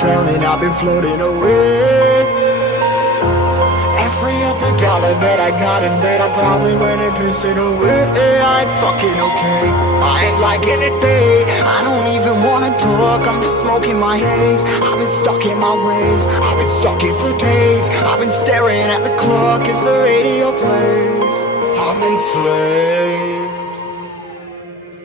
drowning, I've been floating away. Every other dollar that I got in bed, I probably went and pissed it away. I ain't fucking okay, I ain't liking it, babe. I don't even wanna talk, I'm just smoking my haze. I've been stuck in my ways, I've been stuck in for days. I've been staring at the clock as the radio plays. I'm enslaved.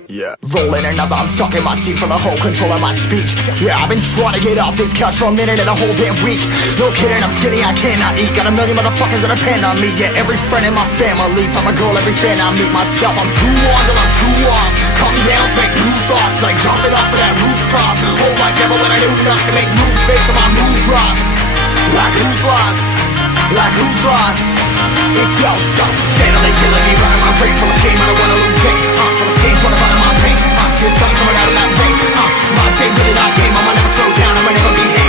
Yeah. Rolling another, I'm stuck in my seat for the whole control of my speech. Yeah, I've been trying to get off this couch for a minute and a whole damn week. No kidding, I'm skinny, I cannot eat. Got a million motherfuckers that depend on me. Yeah, every friend in my family. From a girl, every fan I meet myself. I'm too on till I'm too off. Come down to make new thoughts, like jumping off of that rooftop. Whole life ever when I knew not to make moves based on my mood drops. Like who's lost? Like who's lost? It's yo, steadily killing me, running my brain full of shame. I don't wanna lose it. Full of stage, trying to find my pain. I see the sun coming out of that rain. My day really not tame. I'ma never slow down. I'ma never be here.